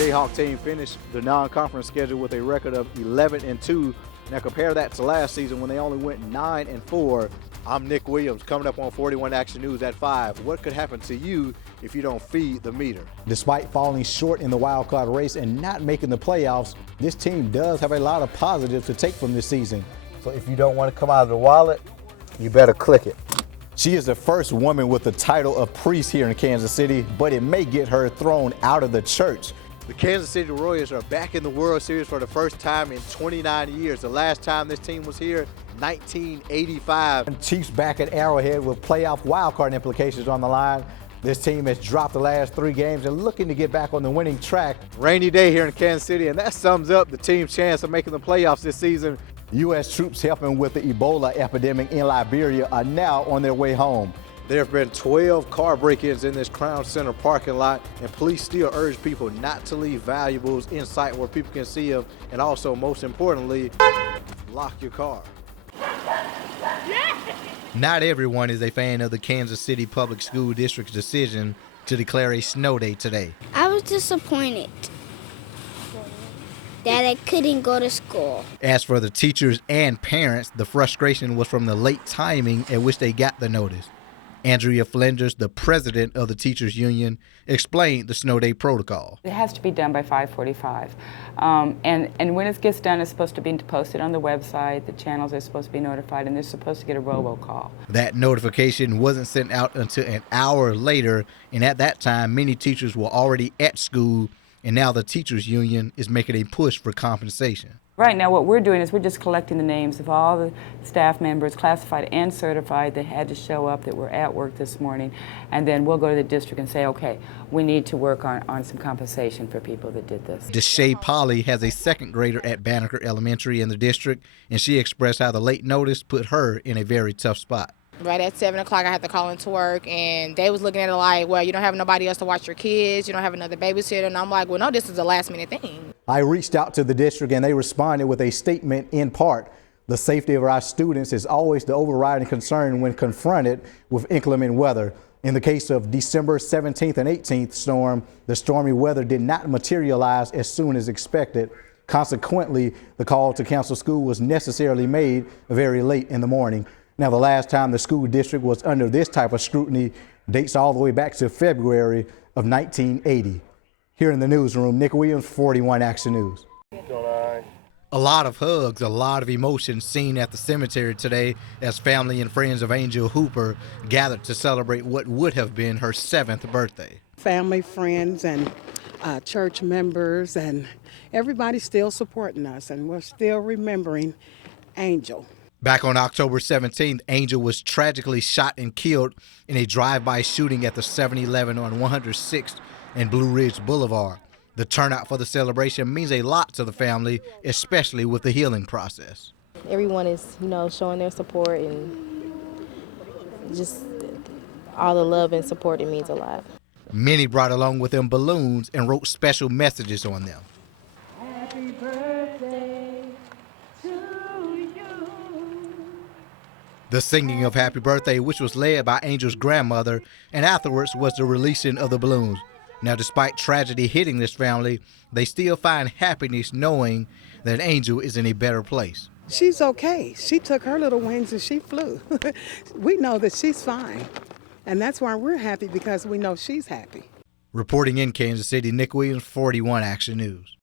Jayhawk team finished the non-conference schedule with a record of 11-2. Now compare that to last season when they only went 9-4. I'm Nick Williams, coming up on 41 Action News at 5. What could happen to you if you don't feed the meter? Despite falling short in the wild card race and not making the playoffs, this team does have a lot of positives to take from this season. So if you don't want to come out of the wallet, you better click it. She is the first woman with the title of priest here in Kansas City, but it may get her thrown out of the church. The Kansas City Royals are back in the World Series for the first time in 29 years. The last time this team was here, 1985. Chiefs back at Arrowhead with playoff wildcard implications on the line. This team has dropped the last 3 games and looking to get back on the winning track. Rainy day here in Kansas City, and that sums up the team's chance of making the playoffs this season. U.S. troops helping with the Ebola epidemic in Liberia are now on their way home. There have been 12 car break-ins in this Crown Center parking lot, and police still urge people not to leave valuables in sight where people can see them, and also, most importantly, lock your car. Not everyone is a fan of the Kansas City Public School District's decision to declare a snow day today. I was disappointed that I couldn't go to school. As for the teachers and parents, the frustration was from the late timing at which they got the notice. Andrea Flinders, the president of the Teachers Union, explained the snow day protocol. It has to be done by 5:45. And when it gets done, it's supposed to be posted on the website. The channels are supposed to be notified, and they're supposed to get a robocall. That notification wasn't sent out until an hour later, and at that time, many teachers were already at school, and now the Teachers Union is making a push for compensation. Right now what we're doing is we're just collecting the names of all the staff members, classified and certified, that had to show up, that were at work this morning, and then we'll go to the district and say, okay, we need to work on some compensation for people that did this. Deshae Polly has a second grader at Banneker Elementary in the district, and she expressed how the late notice put her in a very tough spot. Right at 7 o'clock, I had to call into work, and they was looking at it like, well, you don't have nobody else to watch your kids, you don't have another babysitter, and I'm like, well, no, this is a last-minute thing. I reached out to the district, and they responded with a statement in part. The safety of our students is always the overriding concern when confronted with inclement weather. In the case of December 17th and 18th storm, the stormy weather did not materialize as soon as expected. Consequently, the call to cancel school was necessarily made very late in the morning. Now, the last time the school district was under this type of scrutiny dates all the way back to February of 1980. Here in the newsroom, Nick Williams, 41 Action News. A lot of hugs, a lot of emotion seen at the cemetery today as family and friends of Angel Hooper gathered to celebrate what would have been her 7th birthday. Family, friends, and church members, and everybody's still supporting us, and we're still remembering Angel. Back on October 17th, Angel was tragically shot and killed in a drive-by shooting at the 7-Eleven on 106th and Blue Ridge Boulevard. The turnout for the celebration means a lot to the family, especially with the healing process. Everyone is, showing their support, and just all the love and support, it means a lot. Many brought along with them balloons and wrote special messages on them. Happy birthday to you. The singing of Happy Birthday, which was led by Angel's grandmother, and afterwards was the releasing of the balloons. Now, despite tragedy hitting this family, they still find happiness knowing that Angel is in a better place. She's okay. She took her little wings and she flew. We know that she's fine. And that's why we're happy, because we know she's happy. Reporting in Kansas City, Nick Williams, 41 Action News.